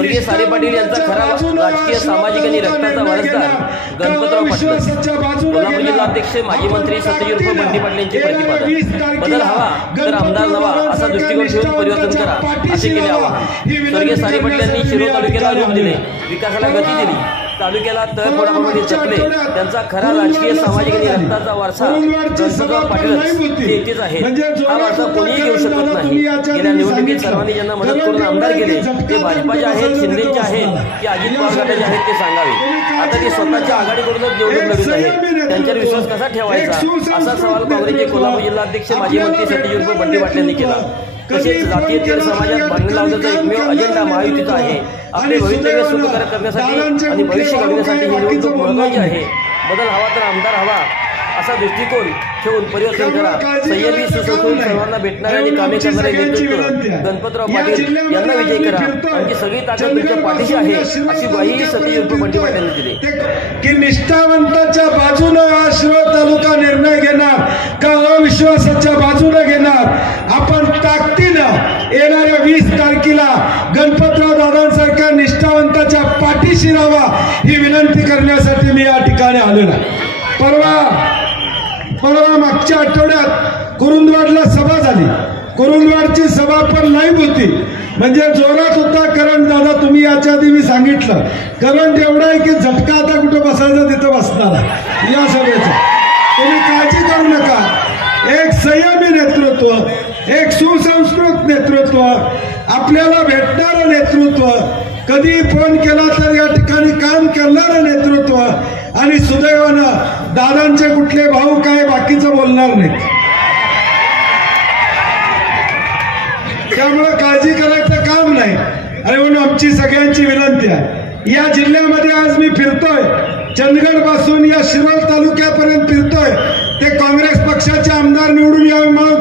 स्वर्गीय सारे पाटील यांचा खरा राजकीय सामाजिक आणि रक्ताचा वारसदार गणपतराव पाटील, कोल्हापूर जिल्हा अध्यक्ष माजी मंत्री सत्यजित उर्फ बंटी पाटील यांचे प्रतिपादन. बदल हवा तर आमदार नवा असा दृष्टिकोन ठेवून परिवर्तन करा असे केले आवाहन. स्वर्गीय सारे पाटील यांनी शिरोळ तालुक्याला रूप दिले, विकासाला गती दिली, तालुक्याला तळफोडाप्रमाणे जपले. त्यांचा खरा राजकीय सामाजिक आणि रक्ताचा वारसा गणपतराव पाटीलच हे येतेच आहे. हा वारसा कोणीही घेऊ शकत नाही. गेल्या निवडणुकीत सर्वांनी ज्यांना मदत करून आमदार केले ते भाजपाचे आहेत, शिंदेचे आहेत की अजित पवार गटाचे आहेत ते सांगावे. आता ते स्वतःच्या आघाडीकडूनच निवडणूक लढवत आहेत, त्यांच्यावर विश्वास कसा ठेवायचा असा सवाल काँग्रेसचे कोल्हापूर जिल्हा अध्यक्ष माजी मंत्री सत्यजित उर्फ बंटी पाटील यांनी केला. तसेच जातीय तेर समाजात भांडण लावण्याचा एकमेव अजेंडा महायुतीचा आहे. आपले भवितव्य सुखकर करण्यासाठी आणि भविष्य घडविण्यासाठी ही निवडणूक महत्वाची आहे. बदल हवा तर आमदार हवा असा दृष्टिकोन ठेवून परिवर्तन करा. संयमी सुसंस्कृत सर्वांना भेटणारे आणि कामे करणारे नेतृत्व गणपतराव पाटील यांना विजय करा. आमची सगळी ताकद तुमच्या पाठीशी आहे अशी ग्वाही सत्यजित बंटी पाटील यांनी दिली. की निष्ठावंताच्या बाजूनं हा शिरोळ तालुका निर्णय घेणार का अविश्वासाच्या बाजूने घेणार. आपण ताकदीनं येणाऱ्या 20 तारखेला गणपतराव दादांसारख्या निष्ठावंताच्या पाठीशी राहावा ही विनंती करण्यासाठी मी या ठिकाणी आलेलो आहे. परवा मागच्या आठवड्यात कुरुंदवाडला सभा झाली. कुरुंदवाडची सभा पण लाईव्ह होती, म्हणजे जोरात होता करंट. दादा तुम्ही याच्या आधी मी सांगितलं करंट एवढा आहे की झटका आता कुठं बसायचं तिथं बसणार आहे या सभेचं. तुम्ही काळजी करू नका. एक संयमी नेतृत्व, एक सुसंस्कृत नेतृत्व, आपल्याला भेटणारं नेतृत्व, कधी फोन केला तर या ठिकाणी काम करणारं नेतृत्व आणि सुदैवानं दादांचे कुठले भाऊ काय बाकीचं बोलणार नाही. त्यामुळे काळजी करायचं काम नाही. आणि म्हणून आमची सगळ्यांची विनंती आहे. या जिल्ह्यामध्ये आज मी फिरतोय, चंदगड पासून या शिरोळ तालुक्यापर्यंत फिरतोय. ते काँग्रेस पक्षाचे आमदार निवडून यावे म्हणून,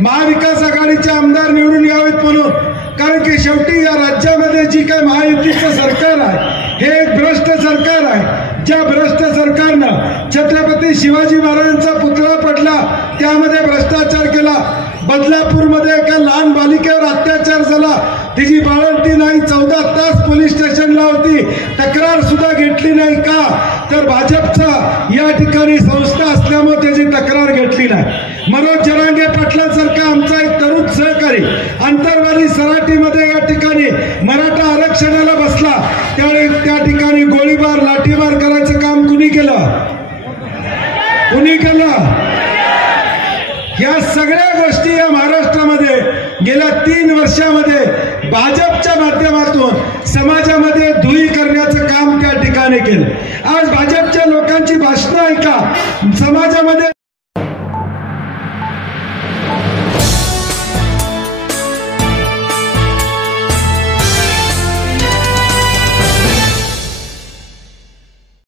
महाविकास आघाडीचे आमदार निवडून यावेत म्हणून. कारण की शेवटी या राज्यामध्ये जी काय महायुतीचं सरकार आहे हे एक भ्रष्ट सरकार आहे. ज्या भ्रष्ट सरकारनं छत्रपती शिवाजी महाराजांचा पुतळा पडला त्यामध्ये भ्रष्टाचार केला. बदलापूरमध्ये एका लहान बालिकेवर अत्याचार झाला, तिची बाळंती नाही, 14 तास पोलीस स्टेशनला होती, तक्रार सुद्धा घेतली नाही. का तर भाजपचा या ठिकाणी संस्था असल्यामुळे त्याची तक्रार घेतली नाही. मनोज जरांगे पाटलांसारखा आमचा एक तरुण सहकारी अंतरवाली सराटीमध्ये या ठिकाणी मराठा आरक्षणाला बसला, त्यावेळी त्या ठिकाणी गोळीबार लाठीमार करायचं काम कुणी केलं? कुणी केलं? या सगळ्या गोष्टी या महाराष्ट्रामध्ये गेल्या 3 वर्षामध्ये भाजपच्या माध्यमातून समाजामध्ये धुई करण्याचं काम त्या ठिकाणी केलं. आज भाजपच्या लोकांची भाषणं ऐका, समाजामध्ये